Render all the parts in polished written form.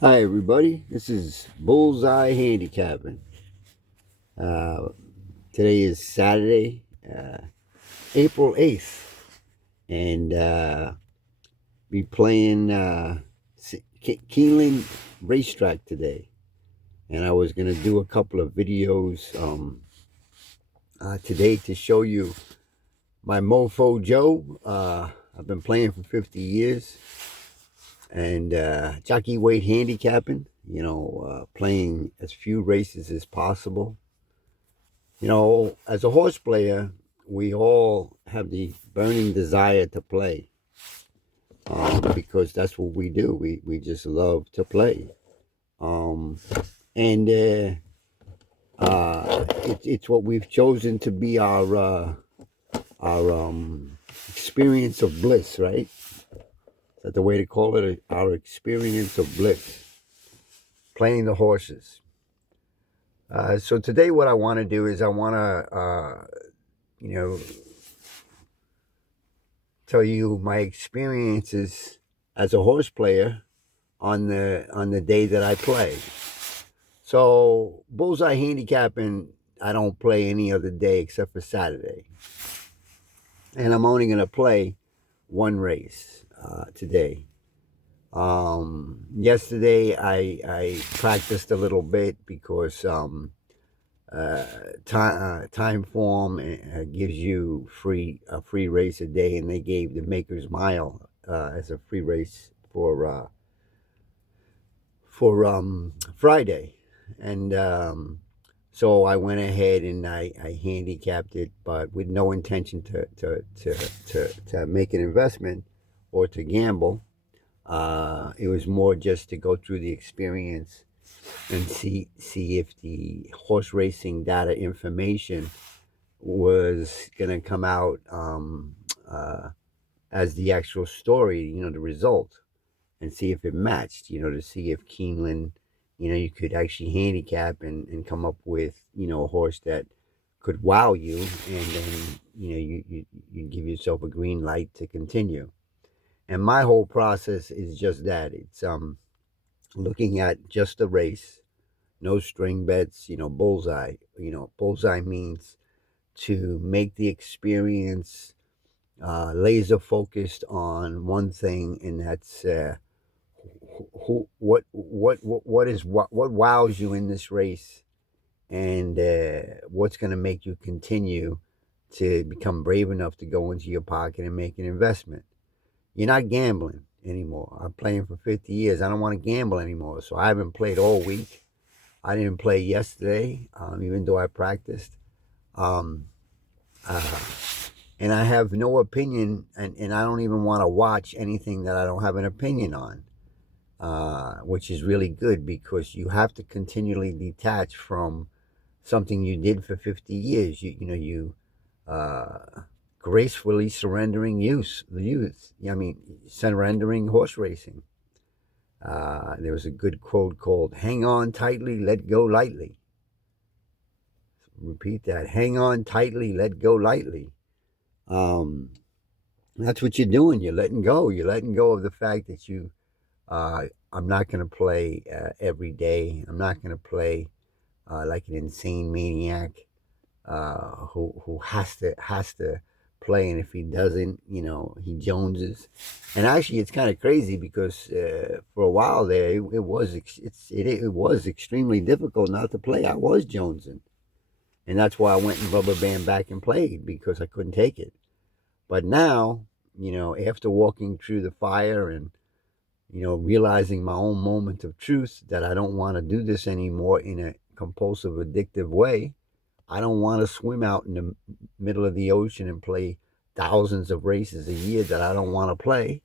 Hi, everybody. This is Bullseye Handicapping. Uh, Today is Saturday, April 8th, and be playing Keeneland Racetrack today. And I was going to do a couple of videos today to show you my Mofo Joe. I've been playing for 50 years, and jockey weight handicapping, playing as few races as possible. As a horse player, we all have the burning desire to play because that's what we do. We just love to play. Um, and it's what we've chosen to be our experience of bliss, right? Is that the way to call it? Our experience of bliss, playing the horses. So today, what I want to do is I want to, you know, tell you my experiences as a horse player on the day that I play. So bullseye handicapping, I don't play any other day except for Saturday, and I'm only going to play one race today. Yesterday I practiced a little bit because uh, time form gives you a free race a day, and they gave the Maker's Mile as a free race for Friday, and so I went ahead and I handicapped it, but with no intention to make an investment or to gamble. It was more just to go through the experience and see if the horse racing data information was going to come out as the actual story, the result, and see if it matched, to see if Keeneland, you could actually handicap and come up with, a horse that could wow you, and then, you give yourself a green light to continue. And my whole process is just that. It's looking at just the race, no string bets, bullseye. Bullseye means to make the experience laser focused on one thing, and that's what wows you in this race, and what's going to make you continue to become brave enough to go into your pocket and make an investment. You're not gambling anymore. I'm playing for 50 years. I don't want to gamble anymore, so I haven't played all week. I didn't play yesterday, even though I practiced. Um, uh, and I have no opinion, and I don't even want to watch anything that I don't have an opinion on, which is really good because you have to continually detach from something you did for 50 years. You uh, gracefully surrendering the youth. I mean, surrendering horse racing. There was a good quote called "Hang on tightly, let go lightly." Repeat that: Hang on tightly, let go lightly. Um, that's what you're doing. You're letting go. You're letting go of the fact that I'm not going to play every day. I'm not going to play like an insane maniac who has to play, and if he doesn't, he joneses. And actually, it's kind of crazy because for a while there, it was extremely difficult not to play. I was jonesing, and that's why I went and rubber band back and played because I couldn't take it. But now, after walking through the fire and realizing my own moment of truth that I don't want to do this anymore in a compulsive, addictive way. I don't want to swim out in the middle of the ocean and play thousands of races a year that I don't want to play.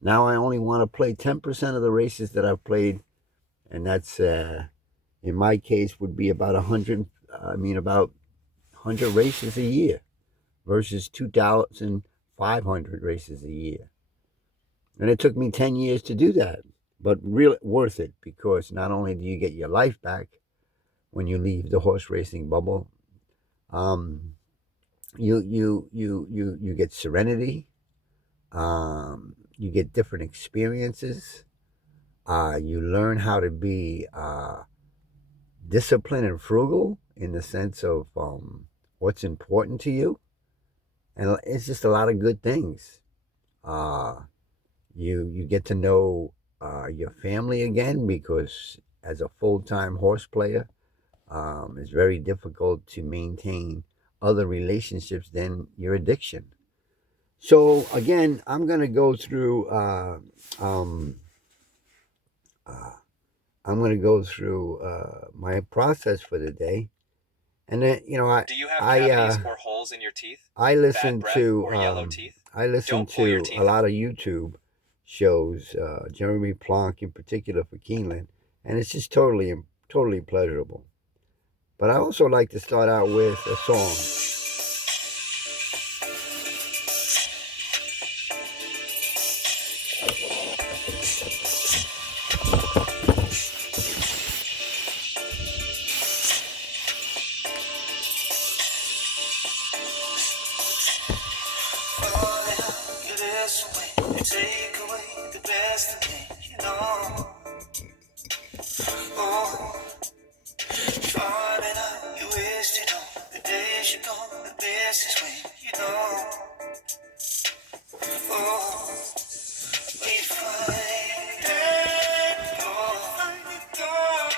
Now I only want to play 10% of the races that I've played, and that's in my case would be about 100. I mean, about 100 races a year versus 2,500 races a year. And it took me 10 years to do that, but really worth it because not only do you get your life back when you leave the horse racing bubble, um, you get serenity, you get different experiences, You learn how to be disciplined and frugal in the sense of what's important to you, and it's just a lot of good things. Uh, you get to know your family again because as a full-time horse player, it's very difficult to maintain other relationships than your addiction. So again, I'm gonna go through. Um, uh, I'm gonna go through my process for the day, and then Do you have I cavities uh, or holes in your teeth? I Bad listen breath to or yellow teeth? Don't pull your a teeth lot of YouTube shows, Jeremy Plonk in particular for Keeneland, and it's just totally pleasurable. But I also like to start out with a song. You take away the best of me, you know. Oh, falling out, you wasted all the days you're gone, the best is when you know. Oh, we find it, go,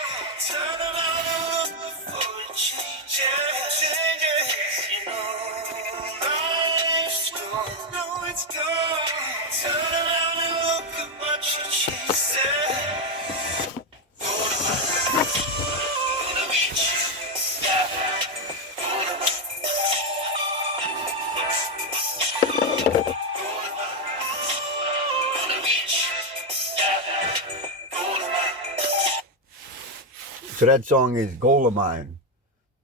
turn around and look for a change, changes, you know, life's gone, no it's gone, turn around and look at what you chased, gonna reach, gonna reach, gonna So that song is "Goal of Mine."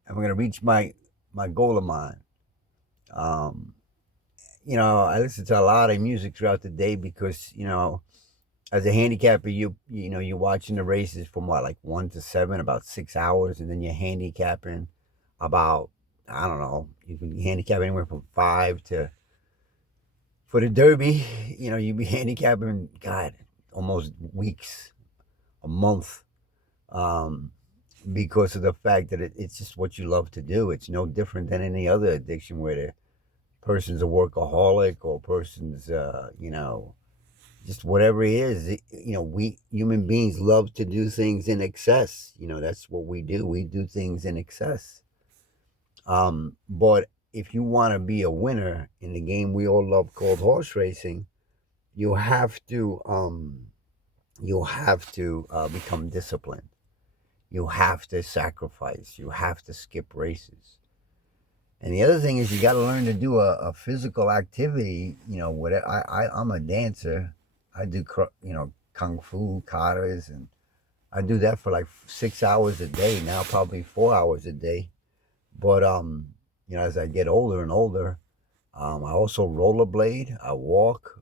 I'm gonna reach my goal of mine. Um, I listen to a lot of music throughout the day because as a handicapper, you're watching the races from what, like 1 to 7, about 6 hours, and then you're handicapping about, I don't know, you can handicap anywhere from 5 to, for the Derby, you'd be handicapping, God, almost weeks, a month, um, because of the fact that it's just what you love to do. It's no different than any other addiction where the person's a workaholic or person's, just whatever it is. We human beings love to do things in excess. That's what we do. We do things in excess. But if you want to be a winner in the game we all love called horse racing, you have to become disciplined. You have to sacrifice. You have to skip races. And the other thing is you got to learn to do a physical activity. Whatever. I'm a dancer. I do kung fu, katas, and I do that for like 6 hours a day now, probably 4 hours a day. But as I get older and older, I also rollerblade. I walk.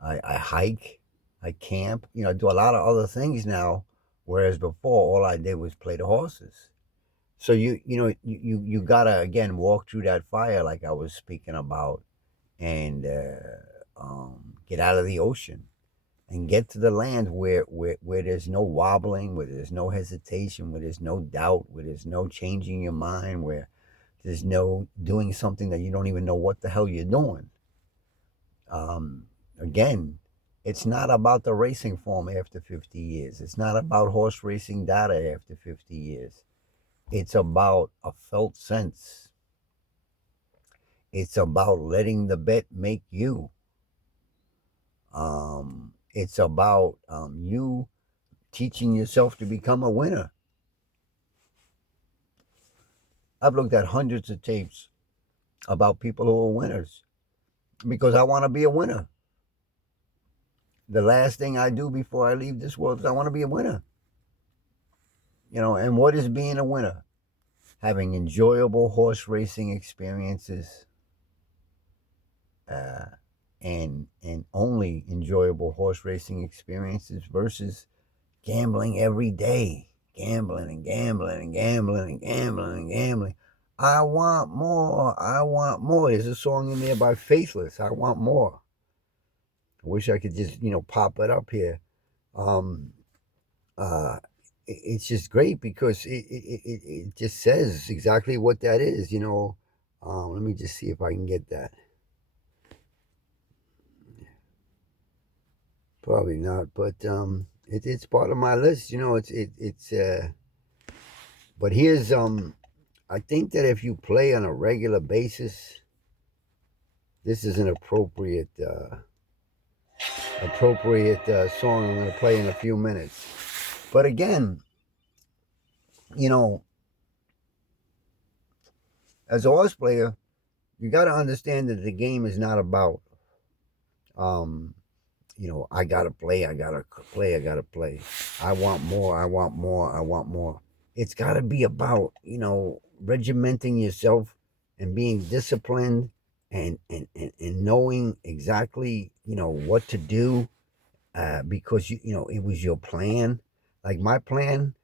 I hike. I camp. I do a lot of other things now, whereas before all I did was play the horses. So you gotta again walk through that fire like I was speaking about, and get out of the ocean and get to the land where there's no wobbling, where there's no hesitation, where there's no doubt, where there's no changing your mind, where there's no doing something that you don't even know what the hell you're doing. Again, it's not about the racing form after 50 years. It's not about horse racing data after 50 years. It's about a felt sense. It's about letting the bet make you. It's about you teaching yourself to become a winner. I've looked at hundreds of tapes about people who are winners because I want to be a winner. The last thing I do before I leave this world is I want to be a winner. And what is being a winner? Having enjoyable horse racing experiences, uh, and only enjoyable horse racing experiences versus gambling every day, gambling and gambling and gambling and gambling and gambling. I want more. I want more. There's a song in there by Faithless. I want more. I wish I could just pop it up here. Um, uh, it's just great because it just says exactly what that is. Let me just see if I can get that. Probably not, but it's part of my list. But here's I think that if you play on a regular basis, this is an appropriate song I'm going to play in a few minutes. But again, you know, as a horse player, you got to understand that the game is not about, um, I got to play, I got to play, I got to play. I want more, I want more, I want more. It's got to be about, regimenting yourself and being disciplined and knowing exactly, what to do because, it was your plan. Like my plan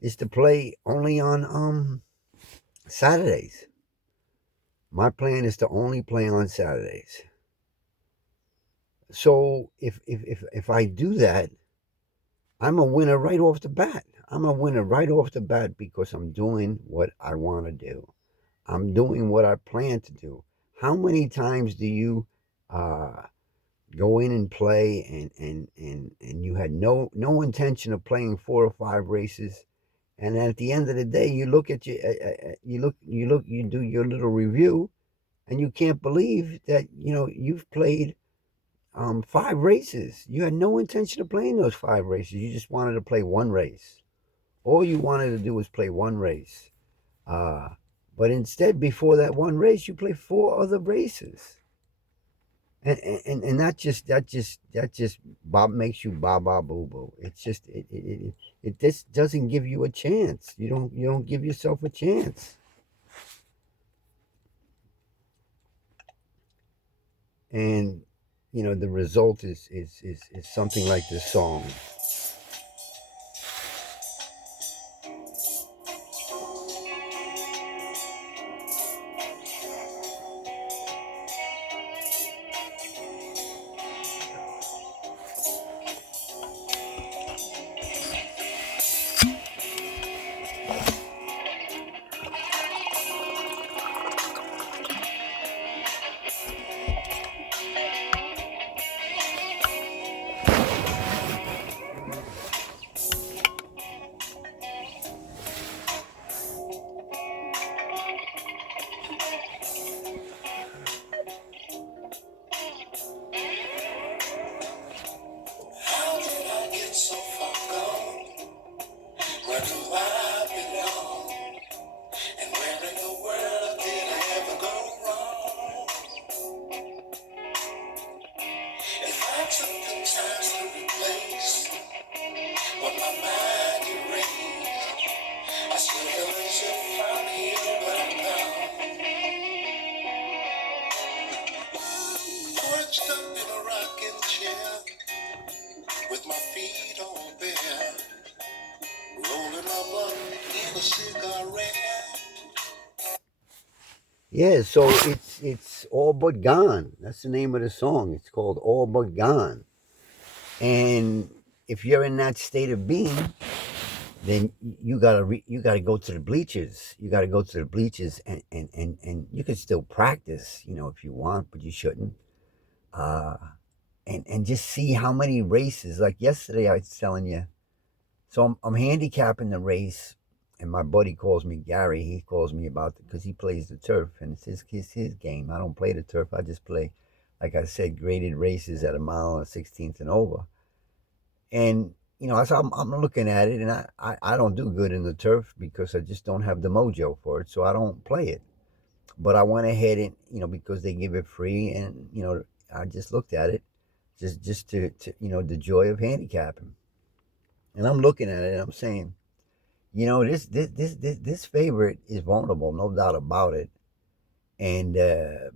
is to play only on Saturdays. My plan is to only play on Saturdays. So if I do that, I'm a winner right off the bat. I'm a winner right off the bat because I'm doing what I want to do. I'm doing what I plan to do. How many times do you uh, go in and play and you had no intention of playing 4 or 5 races, and at the end of the day you look at you do your little review, and you can't believe that you've played 5 races. You had no intention of playing those 5 races. You just wanted to play one race. All you wanted to do was play one race. Uh, but instead, before that one race, you play 4 other races, and that just Bob makes you ba ba boo boo. It's just it just doesn't give you a chance. You don't give yourself a chance, and the result is something like this song. How did I get so far gone? Where do I belong? And where in the world did I ever go wrong? If I took the time to replace what my mind erased, I still feel as if I'm here, but I'm gone. Perched up in a rocking chair, with my feet all bare, rolling up in a cigarette. Yeah, so it's all but gone. That's the name of the song. It's called All But Gone. And if you're in that state of being, then you gotta go to the bleachers. You gotta go to the bleachers, and you can still practice, if you want, but you shouldn't. Uh, and just see how many races. Like yesterday, I was telling you. So I'm handicapping the race, and my buddy calls me Gary. He calls me about it because he plays the turf, and it's his game. I don't play the turf. I just play, like I said, graded races at a mile and 16th and over. And so I'm looking at it, and I don't do good in the turf because I just don't have the mojo for it, so I don't play it. But I went ahead and because they give it free, and I just looked at it, just to the joy of handicapping, and I'm looking at it, and I'm saying, this favorite is vulnerable, no doubt about it. And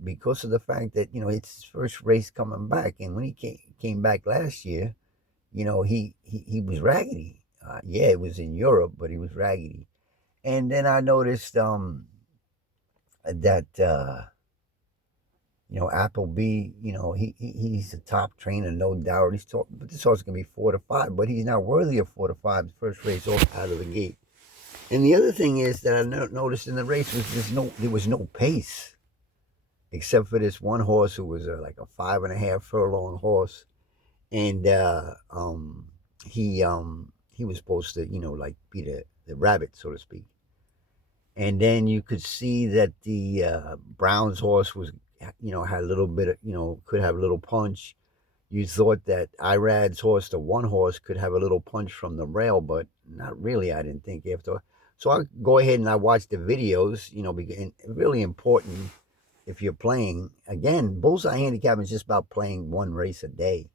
because of the fact that it's his first race coming back, and when he came back last year, he was raggedy. Yeah, it was in Europe, but he was raggedy. And then I noticed that Appleby, he's a top trainer, no doubt. But this horse is gonna be 4 to 5, but he's not worthy of 4 to 5. The first race off out of the gate. And the other thing is that I noticed in the race was there was no pace, except for this one horse who was like a 5.5 furlong horse, and he was supposed to like be the rabbit, so to speak. And then you could see that the Browns horse was had a little bit of could have a little punch. You thought that Irad's horse, the one horse, could have a little punch from the rail, but not really. I didn't think after. So I go ahead and I watch the videos, and really important if you're playing. Again, Bullseye Handicapping is just about playing one race a day.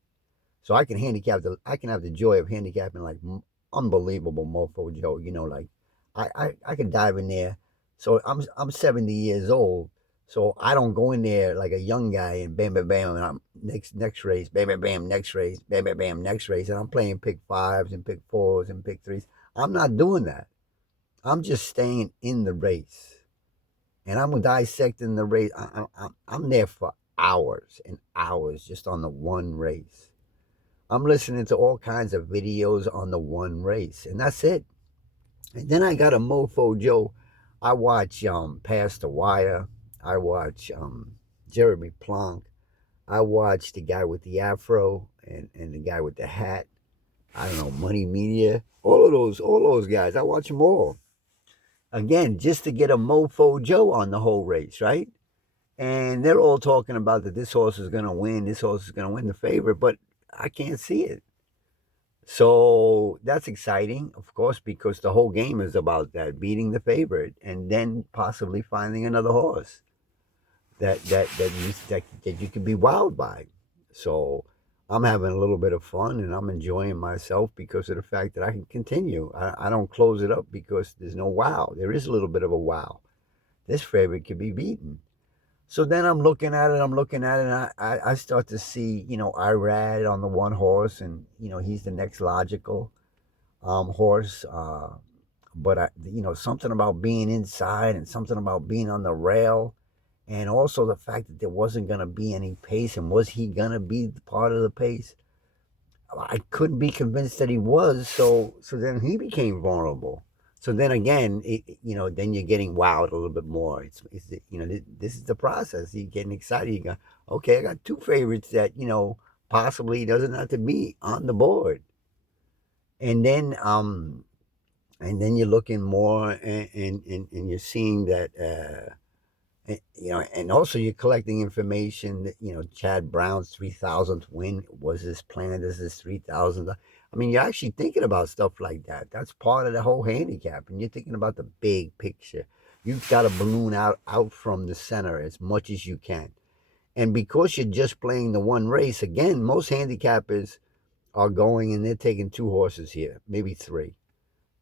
So I can I can have the joy of handicapping like unbelievable mofo Joe. Like I can dive in there. So I'm 70 years old. So I don't go in there like a young guy and bam bam bam and I'm next race, bam bam bam, next race, bam bam bam, next race, and I'm playing pick fives and pick fours and pick threes. I'm not doing that. I'm just staying in the race, and I'm dissecting the race. I'm there for hours and hours just on the one race. I'm listening to all kinds of videos on the one race, and that's it. And then I got a mofo Joe. I watch Past the Wire. I watch Jeremy Plonk. I watch the guy with the afro and the guy with the hat. I don't know, Money Media. All those guys. I watch them all. Again, just to get a mofo Joe on the whole race, right? And they're all talking about that this horse is going to win. This horse is going to win the favorite, but I can't see it. So that's exciting, of course, because the whole game is about that beating the favorite and then possibly finding another horse that you can be wowed by. So I'm having a little bit of fun and I'm enjoying myself because of the fact that I can continue. I don't close it up because there's no wow. There is a little bit of a wow. This favorite can be beaten. So then I'm looking at it, and I start to see, Irad on the one horse, and, he's the next logical horse. But, something about being inside and something about being on the rail, and also the fact that there wasn't going to be any pace, and was he going to be part of the pace? I couldn't be convinced that he was, so then he became vulnerable. So then again, then you're getting wowed a little bit more. This is the process. You're getting excited. You go, okay, I got two favorites that possibly doesn't have to be on the board, and then you're looking more and you're seeing that and also you're collecting information that Chad Brown's 3,000th win was this planned as this 3,000th. I mean, you're actually thinking about stuff like that. That's part of the whole handicap, and you're thinking about the big picture. You've got to balloon out from the center as much as you can, and because you're just playing the one race, again, most handicappers are going and they're taking two horses here, maybe three.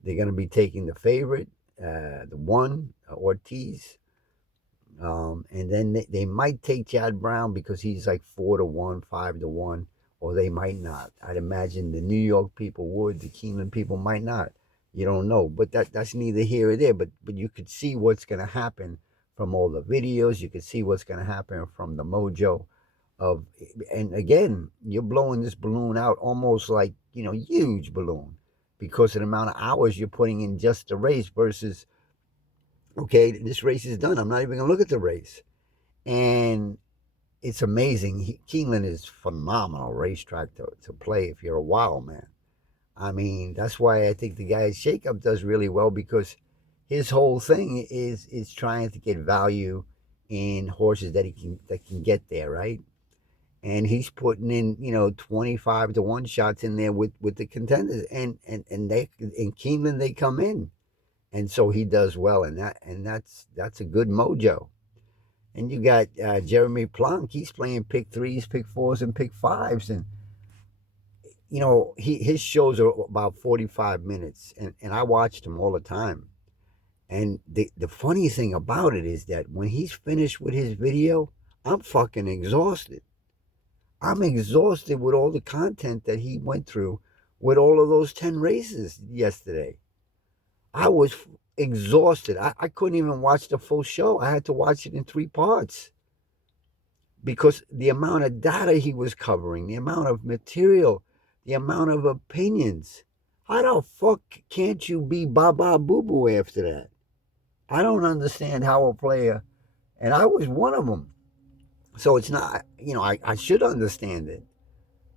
They're going to be taking the favorite, the one Ortiz. And then they might take Chad Brown because he's like 4 to 1, 5 to 1, or they might not. I'd imagine the New York people would, the Keeneland people might not. You don't know, but that's neither here or there. But you could see what's going to happen from all the videos. You could see what's going to happen from the mojo of, and again, you're blowing this balloon out almost like huge balloon because of the amount of hours you're putting in just the race versus, okay, this race is done. I'm not even going to look at the race. And it's amazing. Keeneland is phenomenal racetrack to play if you're a wild man. I mean, that's why I think the guy at Shakeup does really well because his whole thing is trying to get value in horses that can get there, right? And he's putting in 25 to 1 shots in there with the contenders, and they in Keeneland they come in. And so he does well in that, and that's a good mojo. And you got Jeremy Plonk. He's playing pick threes, pick fours, and pick fives, and his shows are about 45 minutes, and I watched him all the time. And the funny thing about it is that when he's finished with his video, I'm fucking exhausted. I'm exhausted with all the content that he went through with all of those 10 races yesterday. I was exhausted. I couldn't even watch the full show. I had to watch it in 3 parts because the amount of data he was covering, the amount of material, the amount of opinions. How the fuck can't you be Baba Boo Boo after that? I don't understand how a player, and I was one of them. So it's not, I should understand it.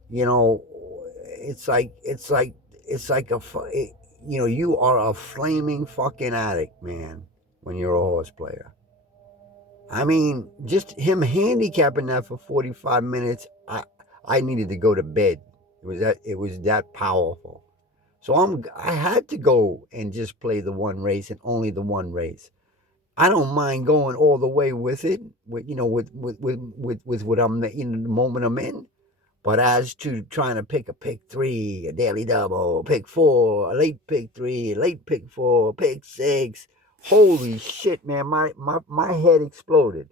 You know, it's like you are a flaming fucking addict, man, when you're a horse player. I mean, just him handicapping that for 45 minutes, I needed to go to bed. It was that powerful. So I had to go and just play the one race and only the one race. I don't mind going all the way with it, with what I'm in the moment I'm in. But as to trying to pick a pick three, a daily double, pick four, a late pick three, a late pick four, pick six, holy shit, man, my head exploded.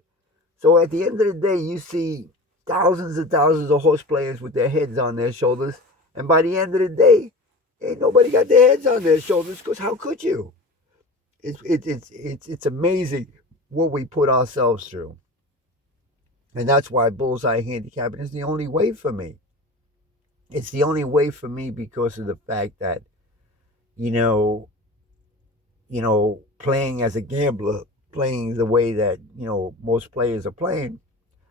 So at the end of the day, you see thousands and thousands of horse players with their heads on their shoulders, and by the end of the day, ain't nobody got their heads on their shoulders, because how could you? It's amazing what we put ourselves through. And that's why bullseye handicapping is the only way for me. It's the only way for me because of the fact that, you know, playing as a gambler, playing the way that, most players are playing,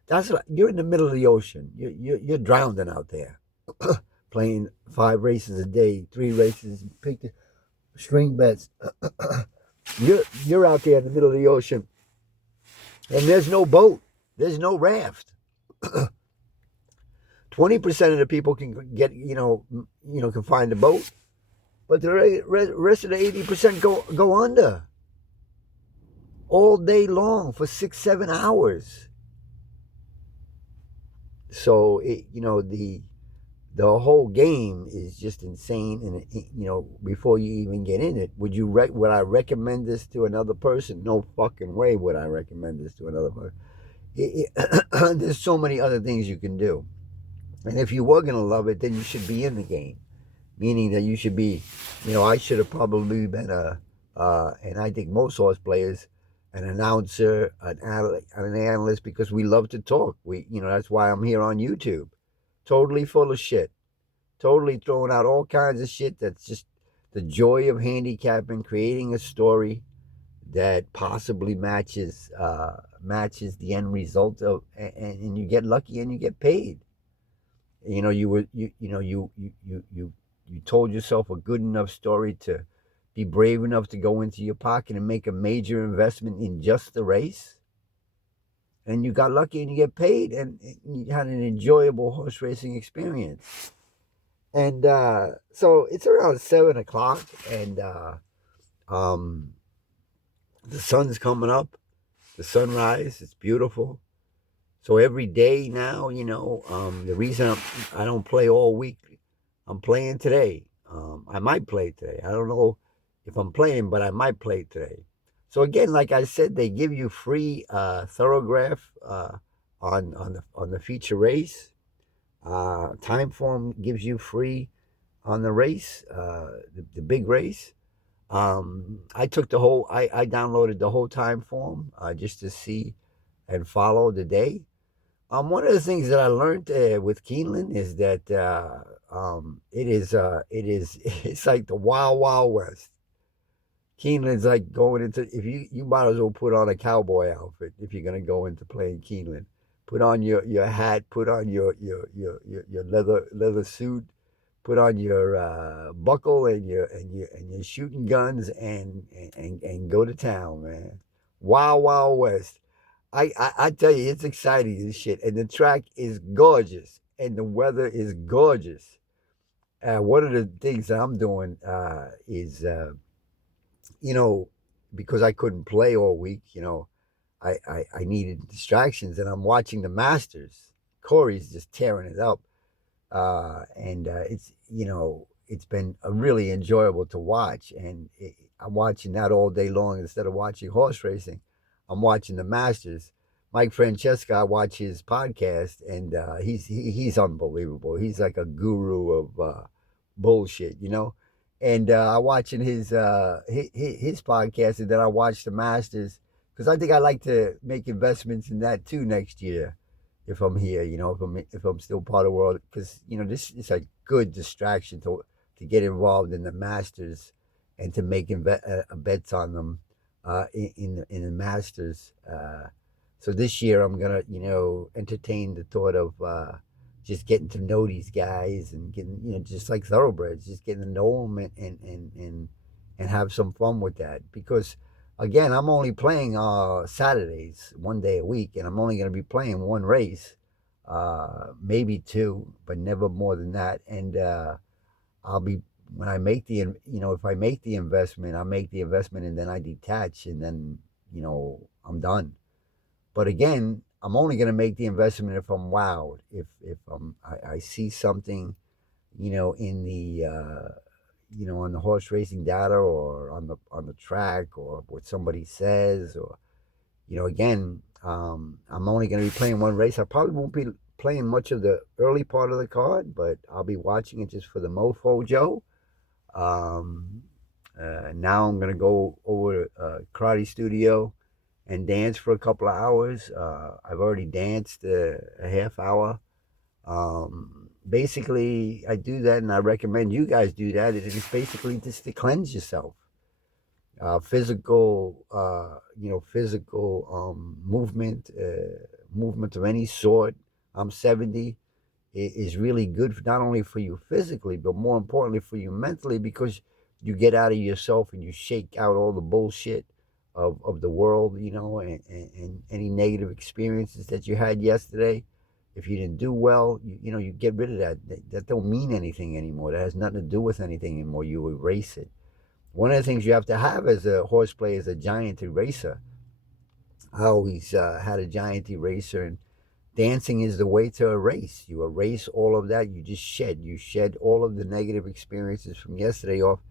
that's like, you're in the middle of the ocean. You're drowning out there, playing 5 races a day, 3 races, pick the string bets. You're out there in the middle of the ocean, and there's no boat, there's no raft. 20% of the people can get, can find a boat, but the rest of the 80% go under all day long for 6-7 hours. So the whole game is just insane, and before you even get in it, would I recommend this to another person? No fucking way would I recommend this to another person. There's so many other things you can do, and if you were gonna love it, then you should be in the game, meaning that you should be, I should have probably been and I think most horse players, an announcer, an analyst, because we love to talk. That's why I'm here on YouTube, totally full of shit, totally throwing out all kinds of shit. That's just the joy of handicapping, creating a story that possibly matches the end result of, and you get lucky and you get paid. You told yourself a good enough story to be brave enough to go into your pocket and make a major investment in just the race, and you got lucky and you get paid, and you had an enjoyable horse racing experience. And so it's around 7 o'clock, and the sun's coming up, the sunrise. It's beautiful. So every day now, the reason I don't play all week, I'm playing today. I might play today. I don't know if I'm playing, but I might play today. So again, like I said, they give you free thoroughgraph on the feature race. Timeform gives you free on the race, the big race. I downloaded the whole Timeform just to see and follow the day. One of the things that I learned with Keeneland is that it's like the wild wild west. Keeneland's like going into, if you might as well put on a cowboy outfit if you're gonna go into playing Keeneland. Put on your hat, put on your leather suit, put on your buckle and your shooting guns, and go to town, man. Wild wild west. I tell you, it's exciting as shit, and the track is gorgeous, and the weather is gorgeous. One of the things that I'm doing is, you know, because I couldn't play all week, I needed distractions, and I'm watching the Masters. Corey's just tearing it up, and it's been really enjoyable to watch, and I'm watching that all day long instead of watching horse racing. I'm watching the Masters. Mike Francesca, I watch his podcast, and he's unbelievable. He's like a guru of bullshit, And I'm watching his podcast, and then I watch the Masters, because I think I like to make investments in that too next year. if I'm here, if I'm still part of the world, because this is a good distraction to get involved in the Masters and to make bets on them in the Masters. So this year I'm gonna entertain the thought of just getting to know these guys and getting just like thoroughbreds, just getting to know them and have some fun with that because again, I'm only playing Saturdays, 1 day a week, and I'm only going to be playing one race, maybe two, but never more than that. And I'll be when I make if I make the investment, I make the investment and then I detach, and then I'm done. But again, I'm only going to make the investment if I'm wowed, if I see something, in the on the horse racing data or on the track or what somebody says or again, I'm only going to be playing one race. I probably won't be playing much of the early part of the card, but I'll be watching it just for the mofo, Joe. Um, now I'm going to go over to karate studio and dance for a couple of hours. I've already danced a half hour. Basically, I do that, and I recommend you guys do that. It's basically just to cleanse yourself. Physical movement of any sort. I'm 70 is really good not only for you physically, but more importantly for you mentally because you get out of yourself and you shake out all the bullshit of the world, and any negative experiences that you had yesterday. If you didn't do well, you get rid of that. That don't mean anything anymore. That has nothing to do with anything anymore. You erase it. One of the things you have to have as a horse player is a giant eraser. I always had a giant eraser, and dancing is the way to erase. You erase all of that. You just shed. You shed all of the negative experiences from yesterday off,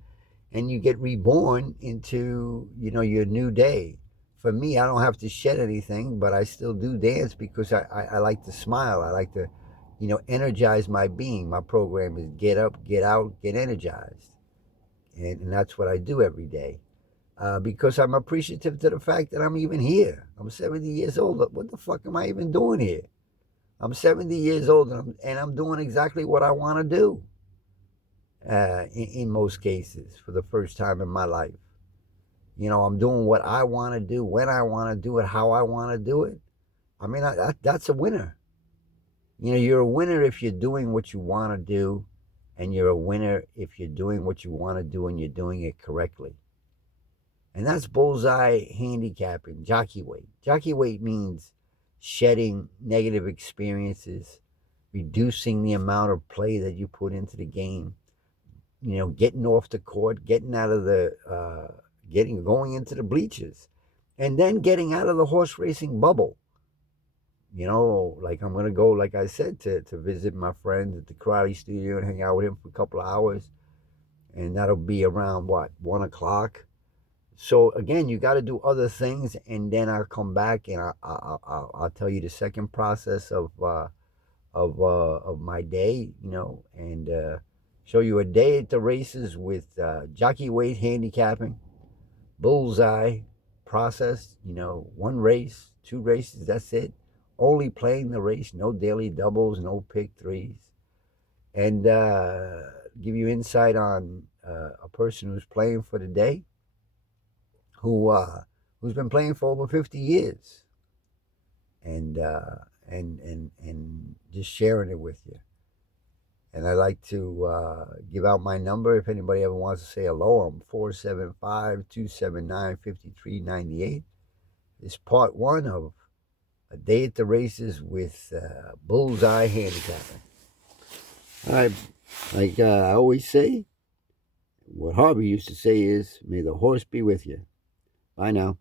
and you get reborn into your new day. For me, I don't have to shed anything, but I still do dance because I like to smile. I like to energize my being. My program is get up, get out, get energized, and that's what I do every day. Because I'm appreciative to the fact that I'm even here. I'm 70 years old. What the fuck am I even doing here? I'm 70 years old and I'm doing exactly what I want to do in most cases for the first time in my life. I'm doing what I want to do, when I want to do it, how I want to do it. I mean, that's a winner. You're a winner if you're doing what you want to do, and you're a winner if you're doing what you want to do and you're doing it correctly. And that's bullseye handicapping, jockey weight. Jockey weight means shedding negative experiences, reducing the amount of play that you put into the game, getting off the court, getting out of going into the bleachers, and then getting out of the horse racing bubble. Like I'm going to go, like I said, to visit my friend at the karate studio and hang out with him for a couple of hours. And that'll be around, what, 1 o'clock? So again, you got to do other things, and then I'll come back and I'll tell you the second process of my day, and show you a day at the races with jockey weight handicapping, bullseye process. One race, two races, that's it. Only playing the race, no daily doubles, no pick threes, and give you insight on a person who's playing for the day, who's been playing for over 50 years, and just sharing it with you. And I like to give out my number if anybody ever wants to say hello. I'm 475-279-5398. It's part one of a day at the races with Bullseye Handicapping. All right, like I always say, what Harvey used to say is, may the horse be with you. Bye now.